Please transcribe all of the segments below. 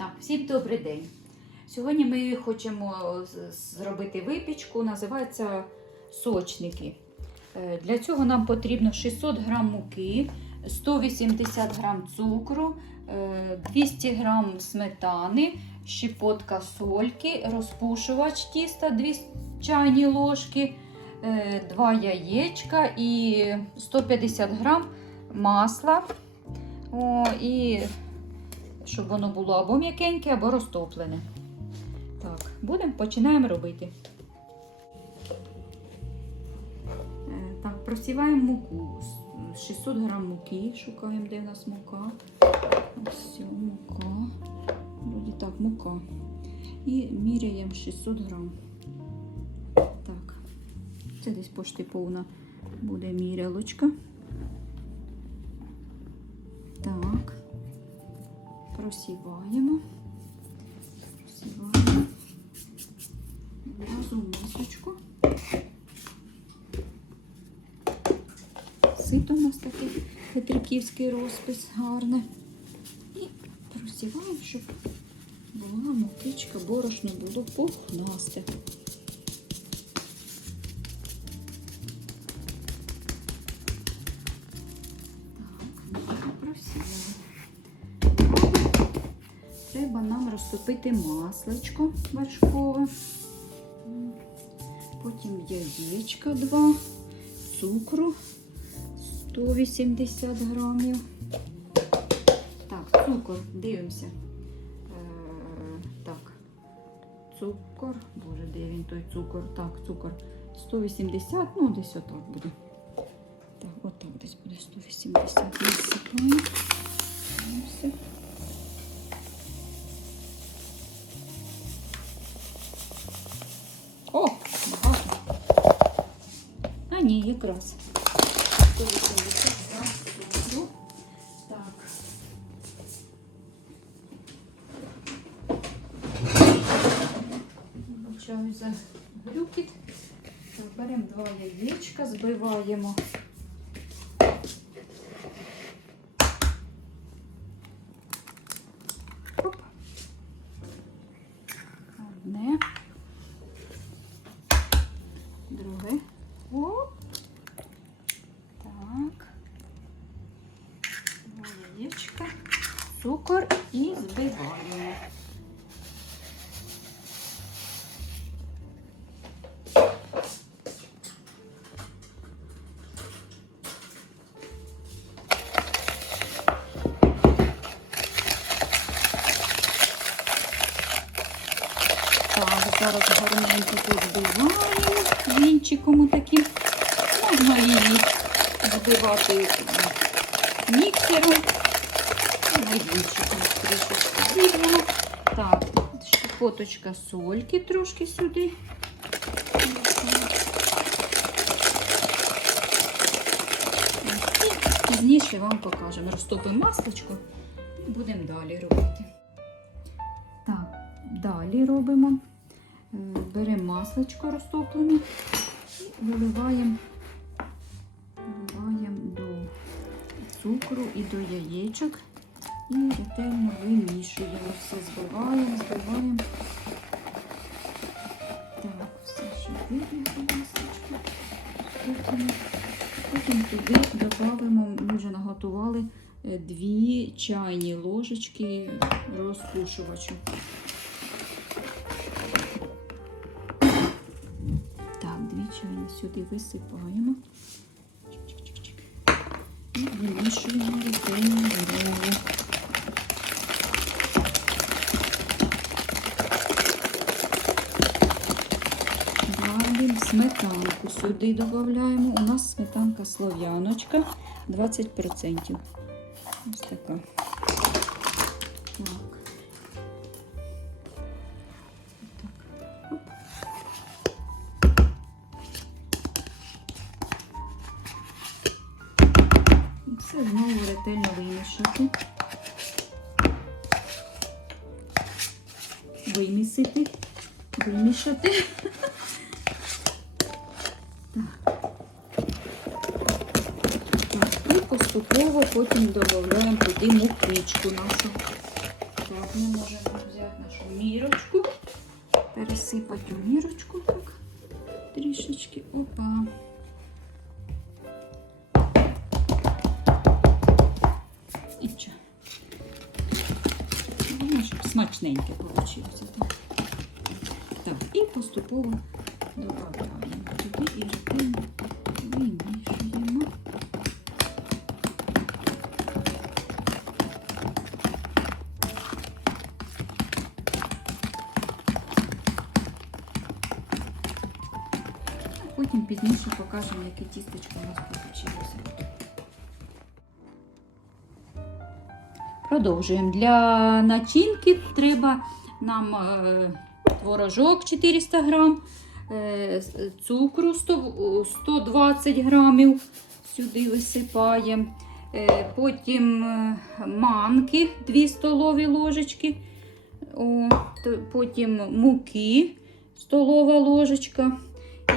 Так, всім добрий день. Сьогодні ми хочемо зробити випічку, називається сочники. Е, Для цього нам потрібно 600 г муки, 180 г цукру, е, 200 г сметани, щепотка сольки, розпушувач тіста 2 чайні ложки, 2 яєчка і 150 г масла. О, і щоб воно було або м'якеньке, або розтоплене. Так, будемо починаємо робити. Е, Так, просіваємо муку. 600 грам муки. Шукаємо, де в нас мука. Ось мука. Вроді так, мука. І міряємо 600 грам. Так. Це десь почти повна буде мірялочка. Просіваємо. Просіваємо. Одразу мисочку. Сито у нас такий петриківський розпис гарне. І просіваємо, щоб була мукичка, борошно було пухнасте. Так, мука просіяла. Треба нам розтопити масличко вершкове. Потім яєчка 2, цукру 180 грамів. Так, цукор, дивимося. Е, так, цукор, боже, де він той цукор? Так, цукор 180, ну десь отак буде. Так, отак десь буде 180. Насипаємо. Все. О, багато. А якраз. 180 грам цукру. Так. Вибачаю за глюкіт. Беремо два яєчка, збиваємо. Оп. Одне. Друге. Оп. Так. Два яєчка, цукор і збиваємо. Так, зараз гарненько тут збиваємо вінчиком таким. Можна її збивати міксером. Вінчиком трішечки зіб'ємо. Так, щепоточка сольки трошки сюди. І пізніше вам покажемо. Розтопимо маслочко і будемо далі робити. Так, далі робимо. Е, Беремо масличко розтоплене виливаємо, виливаємо до цукру і до яєчок і ретельно вимішуємо. Все збиваємо, збиваємо. Так, все, масличко. Потім, потім туди додаємо, ми вже наготували е, дві чайні ложечки розпушувачу. Сюди висипаємо. І вимішуємо ретельно варево. Далі сметанку сюди додаємо. У нас сметанка слов'яночка 20%. Ось така. Так. Так. Ретельно вимішати. Вимісити, вимішати. Так. І поступово потім додаємо туди мукичку нашу. Так, ми можемо взяти нашу мірочку, пересипати у мірочку так. Трішечки. Опа. Смачненьке вийшло. Так. і поступово додаємо туди і ретельно вимішуємо. Потім пізніше покажемо, яке тістечко у нас вийшло. Продовжуємо. Для начинки треба нам е, творожок 400 грам, е, цукру 120 грамів. Сюди висипаємо. Е, потім манки 2 столові ложечки. Потім муки столова ложечка.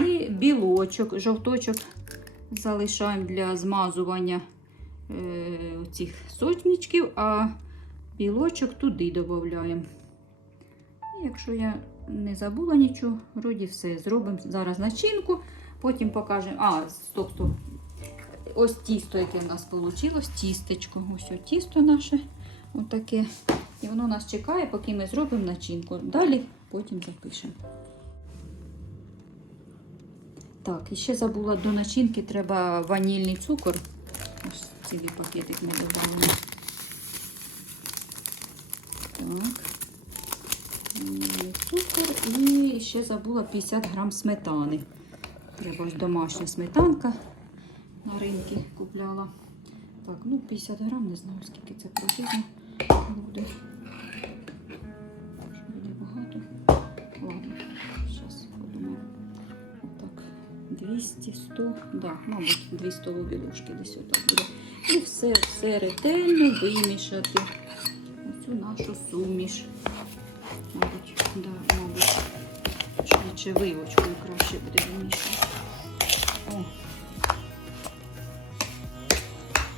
І білочок, жовточок залишаємо для змазування цих сотничків, а білочок туди додаємо. Якщо я не забула нічого, вроді все. Зробимо зараз начинку, потім покажемо. А, стоп, стоп. Ось тісто, яке в нас вийшло, тістечко. Ось о тісто наше. Отаке. І воно нас чекає, поки ми зробимо начинку. Далі потім запишемо. Так, і ще забула до начинки треба ванільний цукор. Ось цілий пакетик ми додали. Так. Цукор і ще забула 50 грам сметани. Треба ж домашня сметанка на ринку купляла. Так, ну 50 грам, не знаю скільки це приблизно буде. 200, 100, да, мабуть, 2 столові ложки десь отак буде. І все, все ретельно вимішати. Оцю нашу суміш. Мабуть, да, мабуть, швидше вилочкою краще буде вимішувати. О.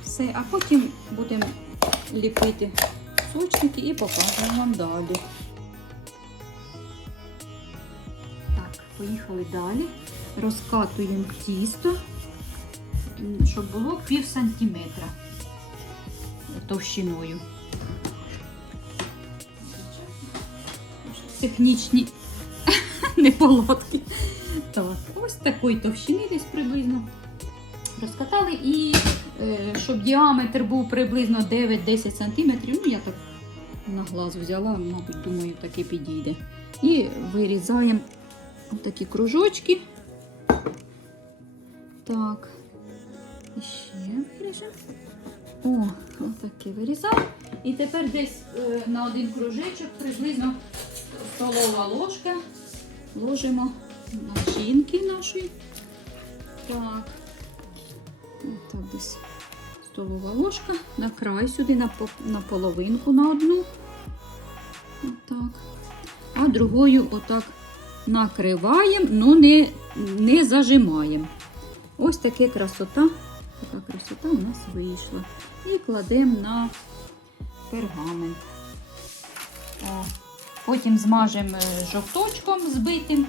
Все, а потім будемо ліпити сочники і покажемо вам далі. Так, поїхали далі. Розкатуємо тісто, щоб було пів сантиметра товщиною. Технічні неполадки. Так, ось такої товщини десь приблизно розкатали. І е, щоб діаметр був приблизно 9-10 см, ну я так на глаз взяла, мабуть, думаю, таки підійде. І вирізаємо такі кружочки. Так, і ще виріжемо. О, отаке вирізаємо. І тепер десь е, на один кружечок приблизно столова ложка. Ложимо начинки нашої. Так. Отак десь столова ложка. На край сюди, на, на половинку на одну. Отак. А другою отак накриваємо, але не, не зажимаємо. Ось таке красота. Така красота у нас вийшла. І кладемо на пергамент. О. Потім змажемо е, жовточком збитим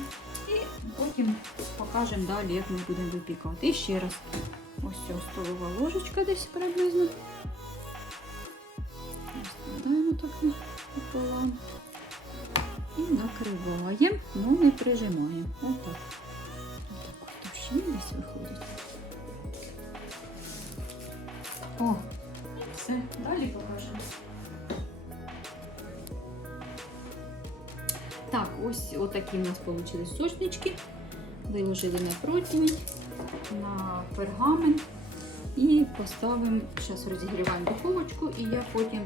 і потім покажемо далі, як ми будемо випікати. І ще раз. Ось ця столова ложечка десь приблизно. Розкладаємо так пополам. І накриваємо, але не прижимаємо. Отак. Товщини десь виходить. О, все. Далі покажемо. Так, ось отакі у нас вийшли сочнички. Виложили на противень, на пергамент і поставимо, зараз розігріваємо духовочку, і я потім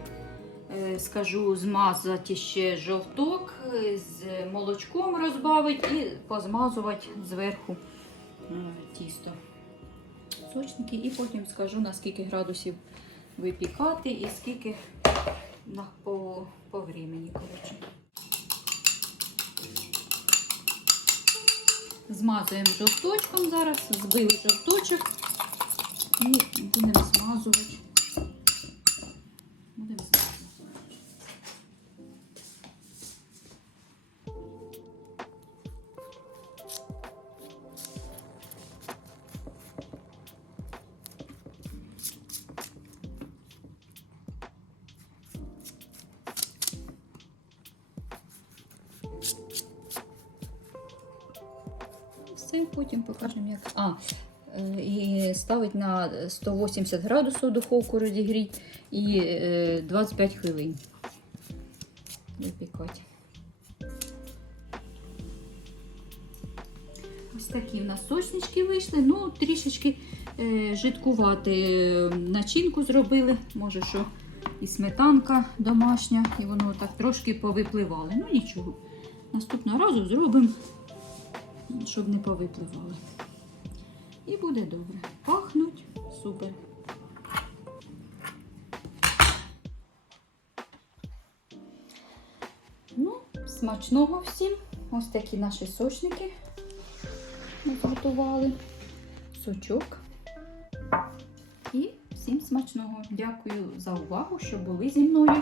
е, скажу змазати ще жовток е, з молочком розбавити і позмазувати зверху тісто. Сочники, і потім скажу на скільки градусів випікати і скільки на, по, по времені. Коротше. Змазуємо жовточком зараз, збили жовточок і. Будемо змазувати. Все, потім покажемо, як. А, е, і ставить на 180 градусів духовку розігріть і е, 25 хвилин. Випікати. Ось такі в нас сочнички вийшли. Ну, трішечки е, жидкувати е, начинку зробили. Може, що і сметанка домашня, і воно так трошки повипливало. Ну нічого. Наступного разу зробимо, щоб не повипливали. І буде добре. Пахнуть супер. Ну, смачного всім. Ось такі наші сочники ми зготували. Сочок. І всім смачного. Дякую за увагу, що були зі мною.